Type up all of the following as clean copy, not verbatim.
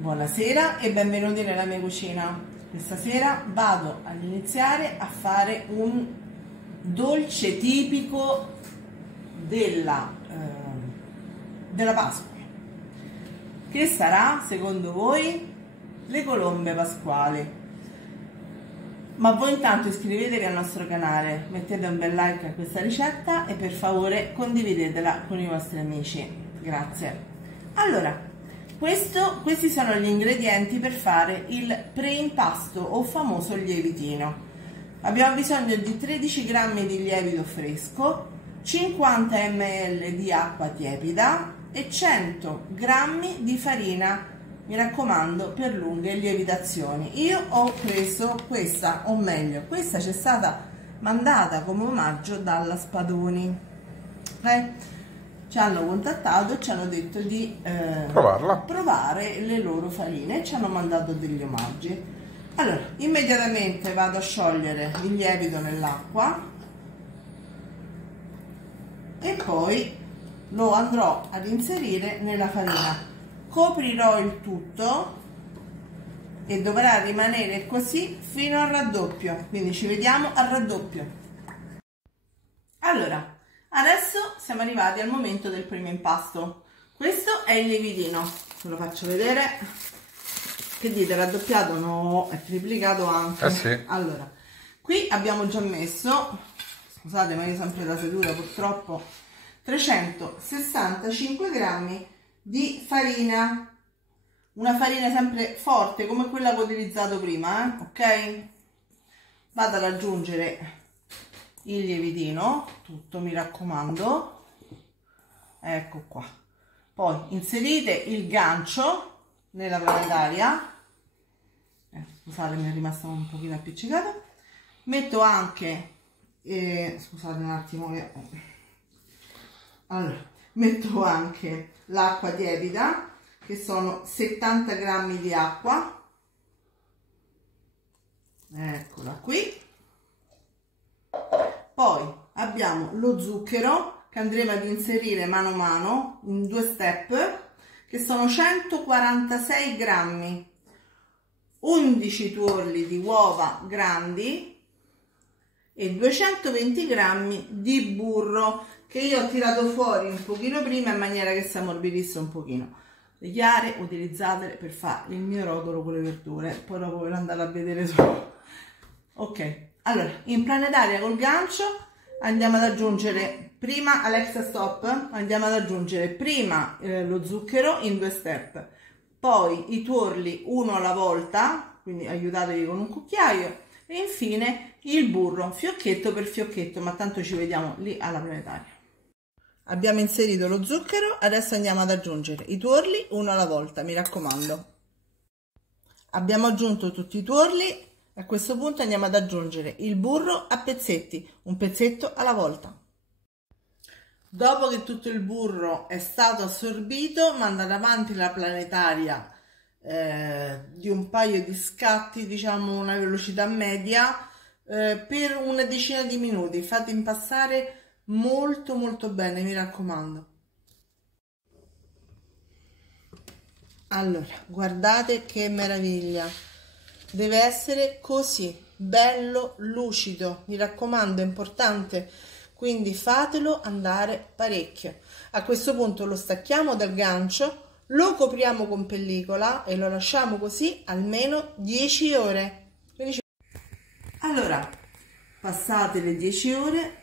Buonasera e benvenuti nella mia cucina. Questa sera vado ad iniziare a fare un dolce tipico della Pasqua, che sarà secondo voi le colombe pasquali. Ma voi intanto iscrivetevi al nostro canale, mettete un bel like a questa ricetta e per favore condividetela con i vostri amici, grazie. Allora, questi sono gli ingredienti per fare il preimpasto o famoso lievitino. Abbiamo bisogno di 13 g di lievito fresco, 50 ml di acqua tiepida e 100 g di farina, mi raccomando, per lunghe lievitazioni. Io ho preso questa, o meglio, questa ci è stata mandata come omaggio dalla Spadoni. Ci hanno contattato e ci hanno detto di provare le loro farine e ci hanno mandato degli omaggi. Allora, immediatamente vado a sciogliere il lievito nell'acqua e poi lo andrò ad inserire nella farina. Coprirò il tutto e dovrà rimanere così fino al raddoppio, quindi ci vediamo al raddoppio. Allora, adesso siamo arrivati al momento del primo impasto. Questo è il lievitino, ve lo faccio vedere. Che dite, raddoppiato? No, è triplicato anche. Sì. Allora, qui abbiamo già messo, scusate ma io sempre da seduta purtroppo, 365 g di farina, una farina sempre forte come quella che ho utilizzato prima, ok? Vado ad aggiungere il lievitino, tutto, mi raccomando, ecco qua. Poi inserite il gancio nella planetaria, scusate mi è rimasto un pochino appiccicato. Metto anche, scusate un attimo che... Allora, metto anche l'acqua tiepida, che sono 70 g di acqua, eccola qui. Poi abbiamo lo zucchero che andremo ad inserire mano a mano in 2 step, che sono 146 g, 11 tuorli di uova grandi e 220 g di burro, che io ho tirato fuori un pochino prima in maniera che si ammorbidisse un pochino. Le chiare utilizzatele per fare il mio rotolo con le verdure, poi dopo ve lo andate a vedere solo. Ok, allora in planetaria col gancio andiamo ad aggiungere prima, Alexa stop, andiamo ad aggiungere prima lo zucchero in 2 step, poi i tuorli uno alla volta, quindi aiutatevi con un cucchiaio, e infine il burro fiocchetto per fiocchetto, ma tanto ci vediamo lì alla planetaria. Abbiamo inserito lo zucchero, adesso andiamo ad aggiungere i tuorli uno alla volta, mi raccomando. Abbiamo aggiunto tutti i tuorli, a questo punto andiamo ad aggiungere il burro a pezzetti, un pezzetto alla volta. Dopo che tutto il burro è stato assorbito, mandate avanti la planetaria di un paio di scatti, diciamo una velocità media, per una decina di minuti. Fate impassare molto molto bene, mi raccomando. Allora, guardate che meraviglia, deve essere così, bello lucido, mi raccomando, è importante, quindi fatelo andare parecchio. A questo punto lo stacchiamo dal gancio, lo copriamo con pellicola e lo lasciamo così almeno 10 ore. Allora, passate le 10 ore,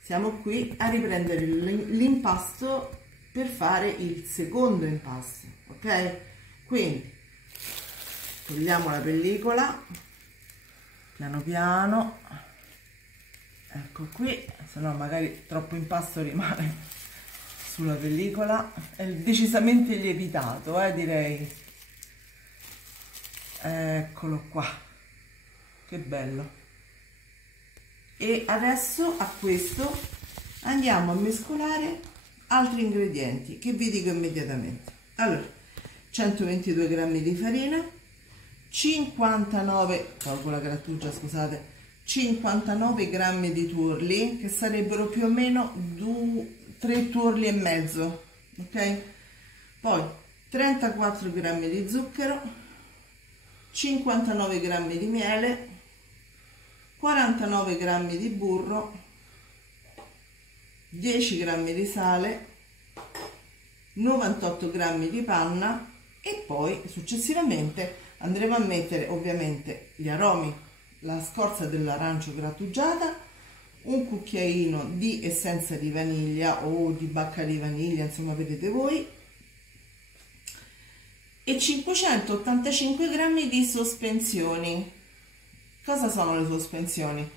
siamo qui a riprendere l'impasto per fare il secondo impasto, ok? Quindi togliamo la pellicola piano piano, ecco qui, se no magari troppo impasto rimane sulla pellicola. È decisamente lievitato, direi. Eccolo qua, che bello. E adesso a questo andiamo a mescolare altri ingredienti che vi dico immediatamente. Allora, 122 g di farina, 59, tolgo la grattugia, scusate, 59 g di tuorli, che sarebbero più o meno 3 tuorli e mezzo, ok? Poi 34 grammi di zucchero, 59 grammi di miele, 49 grammi di burro, 10 grammi di sale, 98 grammi di panna e poi successivamente andremo a mettere ovviamente gli aromi, la scorza dell'arancio grattugiata, un cucchiaino di essenza di vaniglia o di bacca di vaniglia, insomma vedete voi, e 585 grammi di sospensioni. Cosa sono le sospensioni?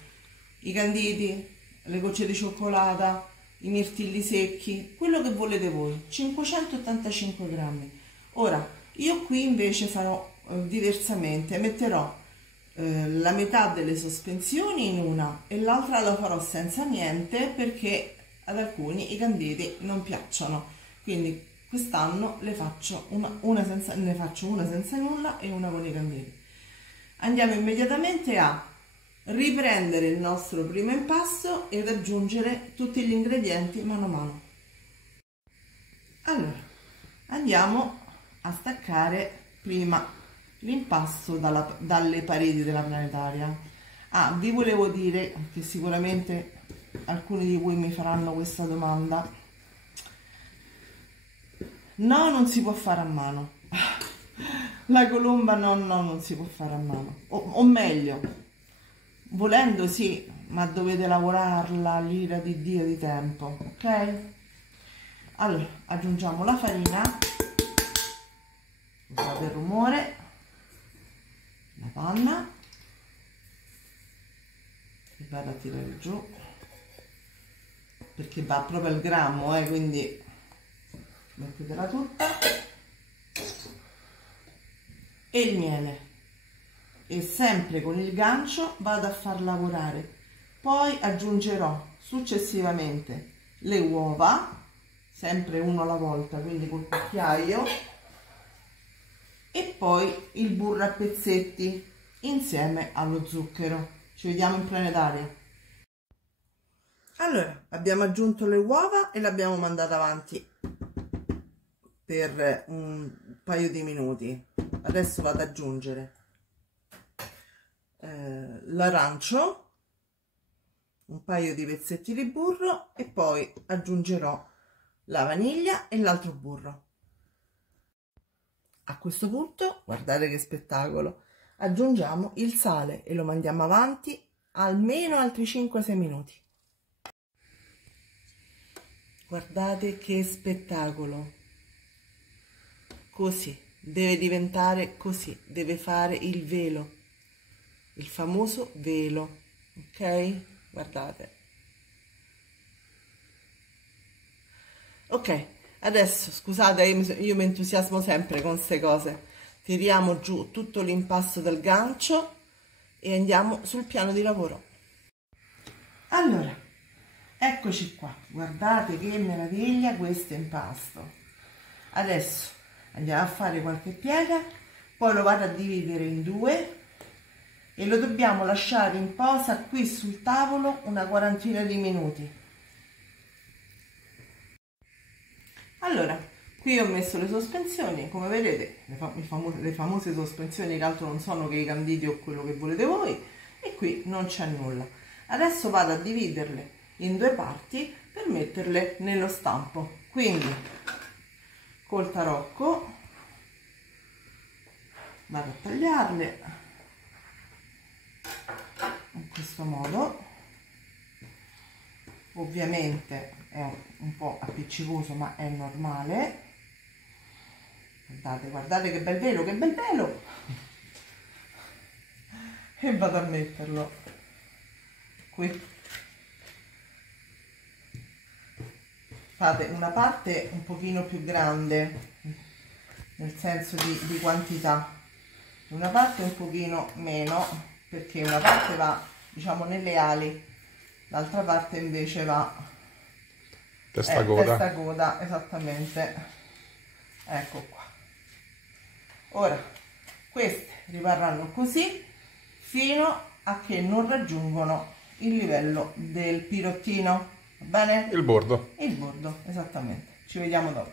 I canditi, le gocce di cioccolata, i mirtilli secchi, quello che volete voi, 585 grammi. Ora, io qui invece farò diversamente, metterò la metà delle sospensioni in una e l'altra la farò senza niente perché ad alcuni i canditi non piacciono, quindi quest'anno ne faccio una senza nulla e una con i canditi. Andiamo immediatamente a riprendere il nostro primo impasto ed aggiungere tutti gli ingredienti mano a mano. Allora, andiamo a staccare prima l'impasto dalle pareti della planetaria. Vi volevo dire che sicuramente alcuni di voi mi faranno questa domanda. No, non si può fare a mano. La colomba no, non si può fare a mano. O meglio, volendo sì, ma dovete lavorarla l'ira di Dio di tempo, ok? Allora, aggiungiamo la farina, scusate il rumore, la panna, e vado a tirare giù, perché va proprio al grammo, quindi mettetela tutta, e il miele, e sempre con il gancio vado a far lavorare. Poi aggiungerò successivamente le uova, sempre uno alla volta, quindi col cucchiaio, e poi il burro a pezzetti insieme allo zucchero. Ci vediamo in planetaria. Allora, abbiamo aggiunto le uova e le abbiamo mandate avanti per un paio di minuti. Adesso vado ad aggiungere l'arancio, un paio di pezzetti di burro e poi aggiungerò la vaniglia e l'altro burro. A questo punto, guardate che spettacolo, aggiungiamo il sale e lo mandiamo avanti almeno altri 5-6 minuti. Guardate che spettacolo! Così, deve diventare così, deve fare il velo, il famoso velo, ok? Guardate. Ok, adesso, scusate, io mi entusiasmo sempre con queste cose. Tiriamo giù tutto l'impasto dal gancio e andiamo sul piano di lavoro. Allora, eccoci qua, guardate che meraviglia questo impasto. Adesso andiamo a fare qualche piega, poi lo vado a dividere in due e lo dobbiamo lasciare in posa qui sul tavolo una quarantina di minuti. Allora, qui ho messo le sospensioni, come vedete, le famose sospensioni che altro non sono che i canditi o quello che volete voi, e qui non c'è nulla. Adesso vado a dividerle in due parti per metterle nello stampo. Quindi col tarocco vado a tagliarle in questo modo. Ovviamente è un po' appiccicoso, ma è normale. Guardate, guardate che bel velo, che bel velo! E vado a metterlo qui. Fate una parte un pochino più grande, nel senso di quantità, una parte un pochino meno, perché una parte va, diciamo, nelle ali, l'altra parte invece va testa coda, esattamente. Ecco qua. Ora queste rimarranno così fino a che non raggiungono il livello del pirottino, va bene? Il bordo. Il bordo, esattamente. Ci vediamo dopo.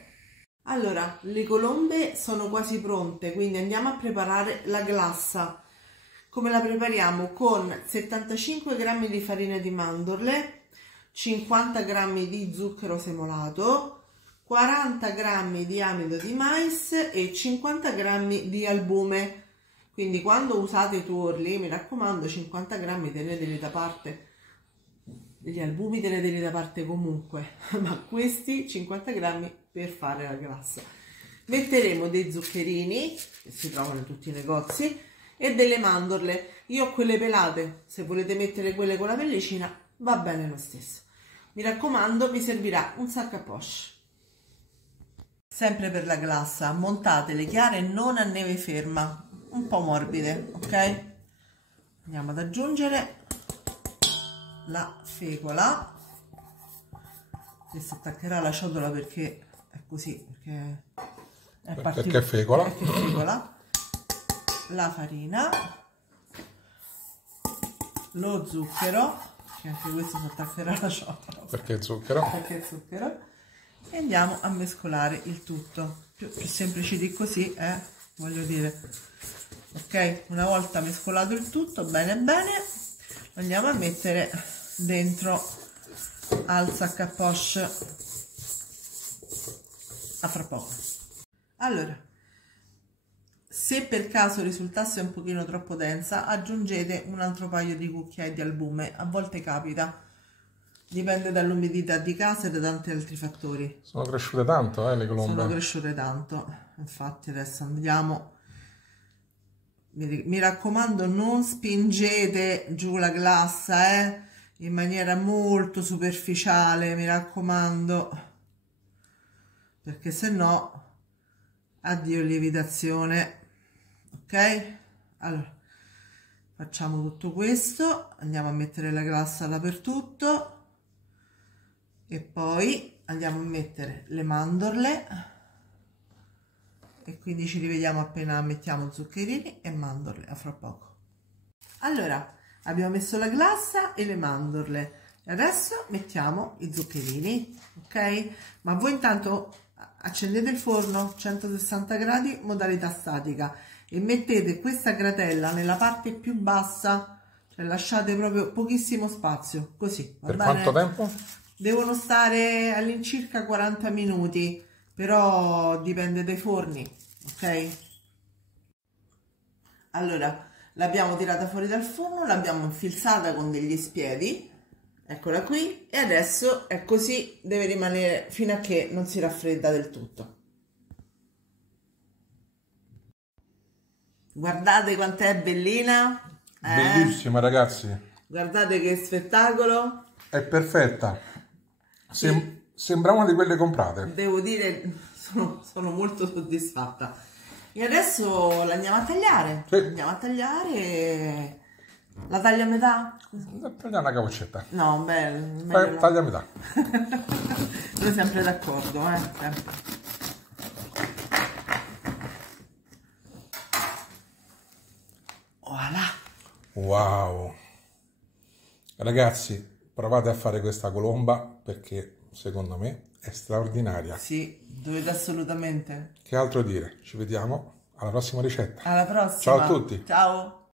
Allora, le colombe sono quasi pronte, quindi andiamo a preparare la glassa. Come la prepariamo? Con 75 g di farina di mandorle, 50 g di zucchero semolato, 40 g di amido di mais e 50 g di albume. Quindi quando usate i tuorli, mi raccomando, 50 g teneteli da parte. Gli albumi teneteli da parte comunque, ma questi 50 g per fare la glassa. Metteremo dei zuccherini, che si trovano in tutti i negozi, e delle mandorle. Io ho quelle pelate, se volete mettere quelle con la pellicina va bene lo stesso. Mi raccomando, vi servirà un sac à poche. Sempre per la glassa, montate le chiare non a neve ferma, un po' morbide, ok? Andiamo ad aggiungere la fecola, che si attaccherà alla ciotola perché è così, perché è fecola. Perché è fecola. La farina, lo zucchero, che anche questo si attaccherà alla ciotola perché zucchero, e andiamo a mescolare il tutto. Più semplice di così, voglio dire. Ok, una volta mescolato il tutto bene bene, andiamo a mettere dentro al sac à poche. A fra poco. Allora, se per caso risultasse un pochino troppo densa, aggiungete un altro paio di cucchiai di albume. A volte capita, dipende dall'umidità di casa e da tanti altri fattori. Sono cresciute tanto, le colombe. Sono cresciute tanto, infatti adesso andiamo. Mi raccomando, non spingete giù la glassa, in maniera molto superficiale, mi raccomando, perché se no addio lievitazione. Ok, allora facciamo tutto questo, andiamo a mettere la glassa dappertutto e poi andiamo a mettere le mandorle, e quindi ci rivediamo appena mettiamo zuccherini e mandorle. A fra poco. Allora, abbiamo messo la glassa e le mandorle e adesso mettiamo i zuccherini, ok? Ma voi intanto accendete il forno 160 gradi modalità statica e mettete questa gratella nella parte più bassa, cioè lasciate proprio pochissimo spazio, così. Per quanto tempo? Devono stare all'incirca 40 minuti, però dipende dai forni, ok? Allora, l'abbiamo tirata fuori dal forno, l'abbiamo infilzata con degli spiedi, eccola qui, e adesso è così, deve rimanere fino a che non si raffredda del tutto. Guardate quant'è bellina! Bellissima, ragazzi! Guardate che spettacolo! È perfetta! Sembra una di quelle comprate. Devo dire, sono molto soddisfatta. E adesso la andiamo a tagliare. Sì. Andiamo a tagliare. La taglio a metà? Taglia una capoccetta. No, beh, Taglia a metà. Noi sempre d'accordo, sempre. Voilà. Wow! Ragazzi, provate a fare questa colomba perché secondo me è straordinaria. Sì, dovete assolutamente. Che altro dire? Ci vediamo alla prossima ricetta. Alla prossima. Ciao a tutti. Ciao.